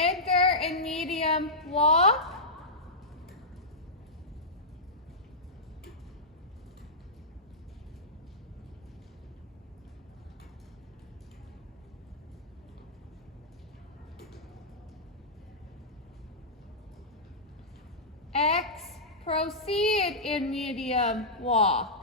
enter in medium walk. X, proceed in medium walk.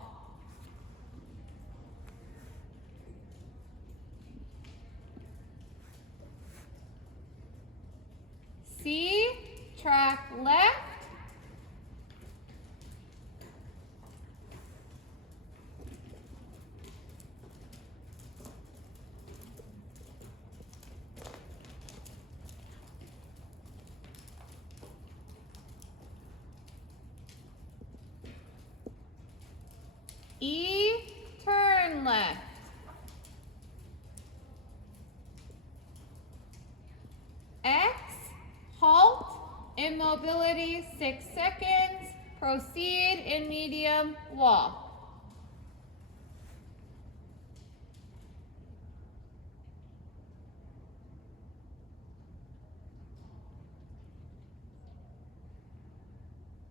C, track left. E, turn left. X, halt, immobility 6 seconds, proceed in medium walk.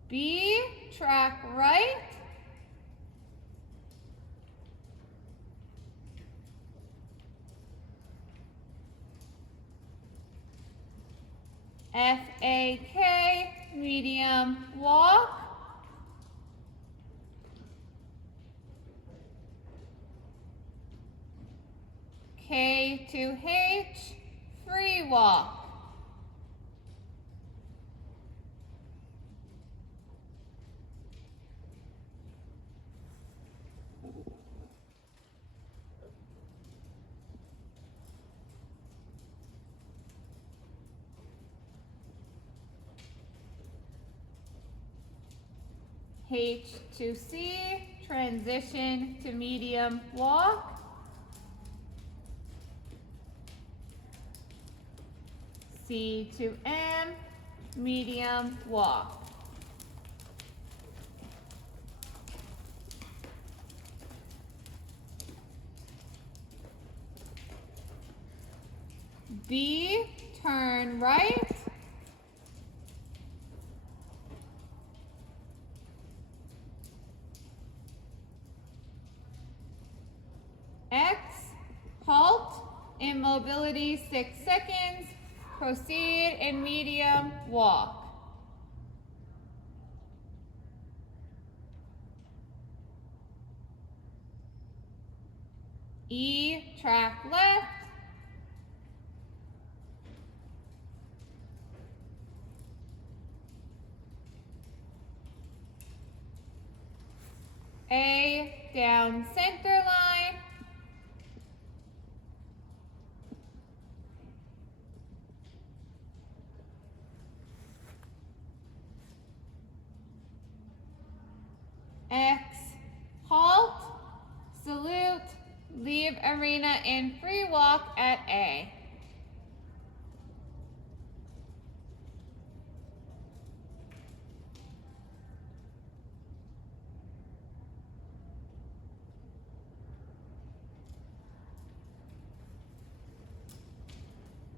B, track right. F-A-K, medium walk. K to H, free walk. H to C, transition to medium walk. C to M, medium walk. B, turn right. X, halt, immobility 6 seconds, proceed in medium walk. E, track left. A, down center line. X, halt, salute, leave arena in free walk at A.